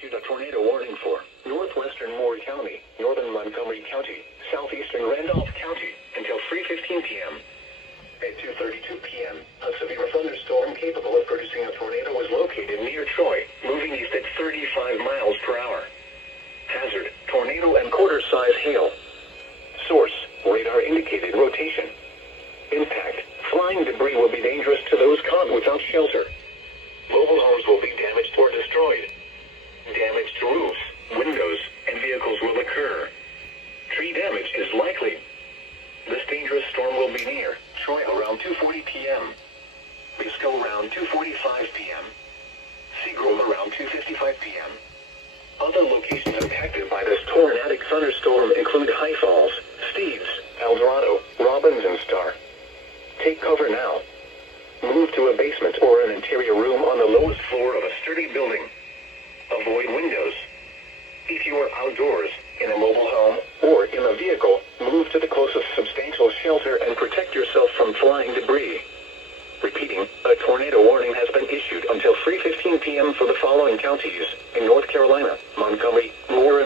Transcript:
issued a tornado warning for northwestern Moore County, northern Montgomery County, southeastern Randolph County, until 3:15 p.m. At 2:32 p.m., a severe thunderstorm capable of producing a tornado was located near Troy, moving east at 35 miles per hour. Hazard, tornado and quarter-size hail. Source, radar indicated rotation. Impact, flying debris will be dangerous to those caught without shelter. Mobile homes will be damaged or destroyed. Damage to roofs, windows, and vehicles will occur. Tree damage is likely. This dangerous storm will be near Troy around 2:40 p.m. Bisco around 2:45 p.m. Seagrove around 2:55 p.m. Other locations impacted by this tornadic thunderstorm include High Falls, Steves, Eldorado, Robbins, and Star. Take cover now. Move to a basement or an interior room on the lowest floor of a sturdy building. Avoid windows. If you are outdoors, in a mobile home, or in a vehicle, move to the closest substantial shelter and protect yourself from flying debris. Repeating, a tornado warning has been issued until 3:15 p.m. for the following counties in North Carolina: Montgomery, Moore,